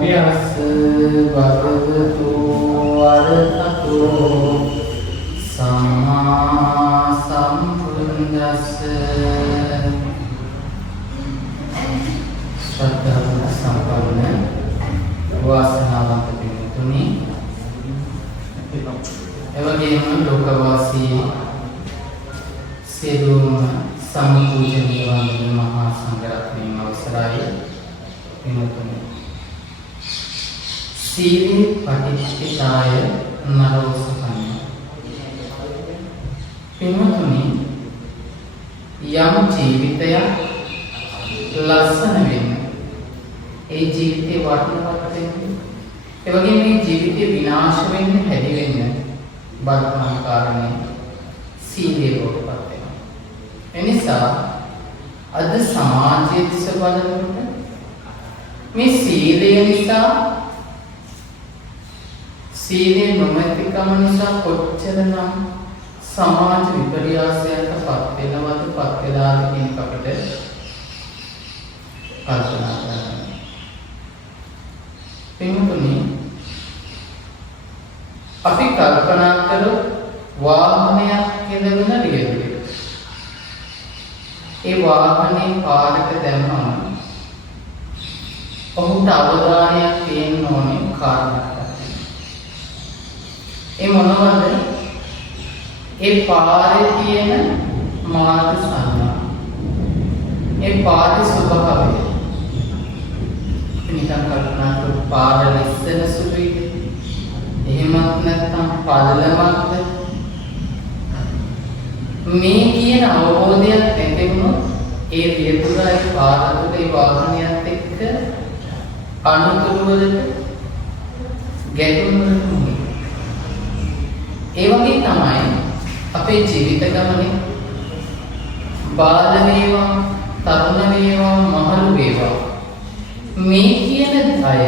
Vyas bhagavato arhato samma sambuddhassa. Shraddha Sampurna වාසනාවන්ත පින්තුනි, එවැගේම ලෝකවාසී සියලුම සම්පූජනීය වන්දනීය මහා සංඝරත්නයන් අවසරයි පින්තුනි. සීලේ පටිච්චිතාය නරෝසකං. පින්තුනි, යම් ජීවිතයක් ලස්සන වෙන්න, ඒ ජීවිතේ වටිනාකමක් වෙන්න, ඒ වගේම මේ ජීවිතේ විනාශ වෙන්න, හැදි වෙන්න බලපාන කාරණේ සීලේ වලටපත් වෙනවා. එනිසා අද සමාජයේ දිස බලනකොට මේ සීලය නිසා, සීලේ නොමැතිකම නිසා කොච්චරනම් සමාජ විපර්යාසයකටපත් වෙනවද, පත් වෙලාද කියන එකට කල්පනා කරන්න. පින්තුනි, අපි කල්පනා කරොත් වාහනයක් ඉඳගෙන රියදුවේ. ඒ වාහනේ පාරට දැම්මම ඔහුට අවධානයක් තියෙන්න ඕනේ කාරණාවක්. ඒ මොනවද? ඒ පාරේ තියෙන මාර්ග සංඥා, ඒ පාරේ ස්වභාවය. නිකන් කල්පනා කරලා පාර ලස්සන සුළුයිද? එහෙමත් නැත්නම් පළලමක්ද? මේ කියන අවබෝධයක් නැති වුණොත් ඒ රියදුරයි පාරතුල ඒ වාහනයත් එක්ක අනුතුරු වලට ගැටුම් වලට මුහුණ. ඒ වගේ තමයි අපේ ජීවිත ගමනේ බාල වේවා, තරුණ වේවා, මහලු වේවා, මේ කියන අය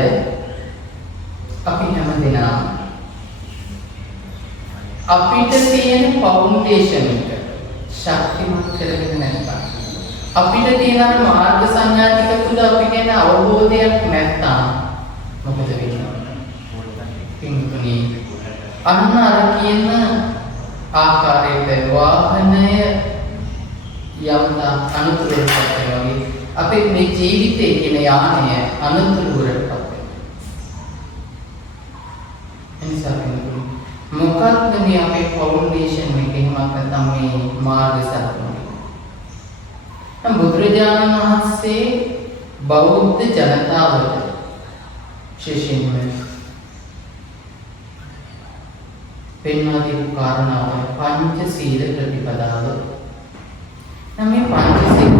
අපි හැමදෙනාම අපිට තියෙන ෆවුන්ඩේෂන් එක ශක්තිමත් කරගෙන නැත්නම්, අපිට තියෙන මාර්ග සංඥා ටික තුළ අපි ගැන අවබෝධයක් නැත්නම් මොකද වෙන්නේ? පින්තුනි, අන්න අර කියන ආකාරයට වාහනය යම්තා අනුතුරකට වගේ අපේ මේ ජීවිතයේ කියන යානය අනුතුරකටපත් වෙනවා. එනිසා පින්තුනි, මොකක්ද මේ අපේ ෆවුන්ඩේෂන් එක? එහෙමත් නැත්නම් මේ මාර්ග සත්‍යය. බුදුරජාණන් වහන්සේ බෞද්ධ ජනතාවට විශේෂයෙන්ම පෙන්වා දීපු කාරණාව පංචශීල ප්‍රතිපදාව. මේ පංචශීල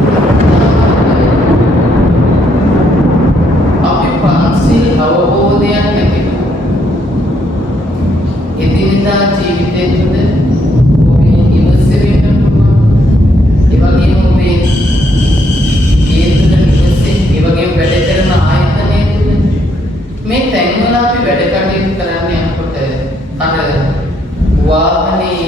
අපි පංචශීල අවබෝධයක් නැතිව එදිනෙදා ජීවිතයේ තුළ ඔබේ නිවස වෙන්න පුළුවන්. ඒ වගේම ඔබේ ජීවිතේ නිවසේ ඒ වගේම වැඩ කරන ආයතනයේ තුළ මේ තැන්වල අපි වැඩ කටයුතු කරන්න යනකොට අර වාහනේ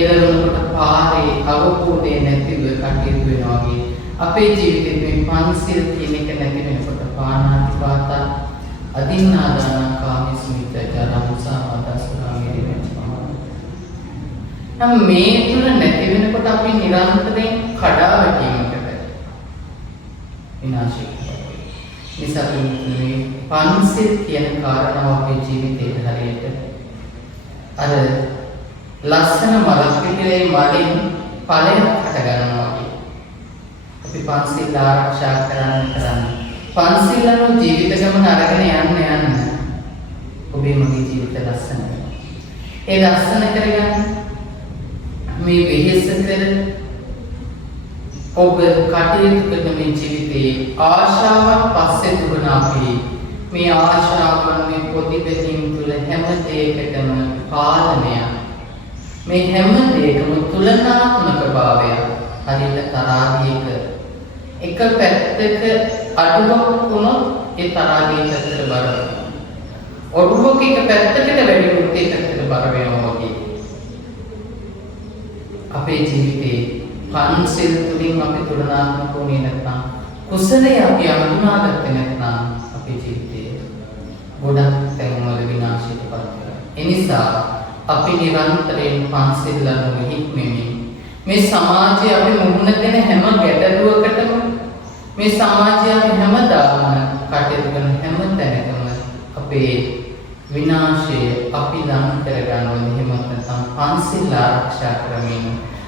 එළවෙනකොට පාරේ අවබෝධය නැතිව කටයුතු වෙනවා වගේ අපේ ජීවිතේ මේ පංචශීල කියන එක නැති වෙනකොට පාණාතිපාතා අදින්නාදාන කාමීසුමිච්ඡාචාර මුසාවාදසුරාමේදී වෙනවා. නම් මේ තුන නැති වෙනකොට අපි නිරන්තරයෙන් කඩා වැටීමකට විනාශයකට. නිසා මේ පංචශීල කියන කාරණාව අපේ ජීවිතේට හරියට අර ලස්සන මලක් පිටියේ මලින් ඵලයක් හට ගන්නවා වගේ. අපි පංචශීල ආරක්ෂා කරන්න පංචශීලන ජීවිත ගමන අරගෙන යන්න ඔබේ මගේ ජීවිත ලස්සන වෙනවා. ඒ ලස්සන කරගන්න මේ වෙහෙස කර ඔබ කටයුතු කරන මේ ජීවිතයේ ආශාවන් පස්සේ දුවන අපි මේ ආශාවන් මේ ප්‍රතිපදින් තුළ හැම දෙයකටම පාලනය, මේ හැම දෙයකම තුලනාත්මක භාවය. හරියට තරාදියක එක පැත්තක අඩුවක් වුණොත් ඒ තරාදියේ පැත්තට බර වෙනවා. ඔඩුවක එක පැත්තකට වැඩි වුණොත් ඒ පැත්තට බර වෙනවා වගේ. අපේ ජීවිතේ පංචශීල තුලින් අපි තුලනාත්මක වුණේ නැත්නම් කුසලයේ අපි අඳුනාගත්තේ නැත්නම් අපේ ජීවිතේ ගොඩක් තැන්වල විනාශයටපත් වෙනවා. ඒ නිසා අපි නිරන්තරයෙන් පන්සිල් අනුව හික්මෙමින් මේ සමාජයේ අපි මුහුණ දෙන හැම ගැටලුවකටම මේ සමාජයේ අපි හැමදාම කටයුතු කරන හැම තැනකම අපේ විනාශය අපි ලං කරගන්න ඕනේ. එහෙම නැත්නම් පන්සිල් ආරක්ෂා කරමින්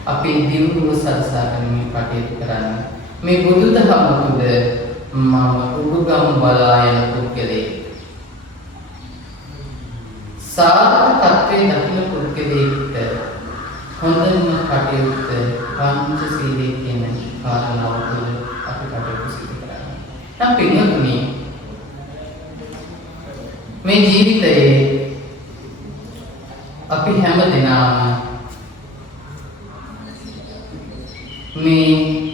අපේ දියුණුව සලසා ගැනීම කටයුතු කරන්න. මේ බුදුදහම තුළ මම උඩුගම් බලා යන පුද්ගලයෙක්. සාර්ථකත්වයේ දකින්න පුද්ගලයෙක්ට හොඳම කටයුත්ත පංචශීලයේ කියන කාරණාව තුළ අපි කටයුතු සිදු කරන්න. නම් පින්වතුනි මේ ජීවිතයේ අපි හැම දිනම මේ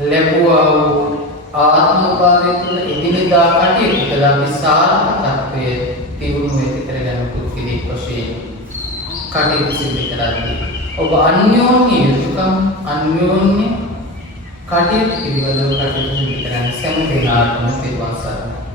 ලැබුවා වූ ආත්මභාවය තුළ එදිනෙදා කටයුතු කළා අපි සාර්ථකත්වයේ තියුණු වෙති කරගන්න පුදුකෙක් වශයෙන් කටයුතු සිදු කරද්දී ඔබ අන්‍යෝන්‍ය යුතුයකම් අන්‍යෝන්‍ය කටයුතු පිළිබඳව කටයුතු සිදු කරන්න සෑම දිනකටම පිළිවසක්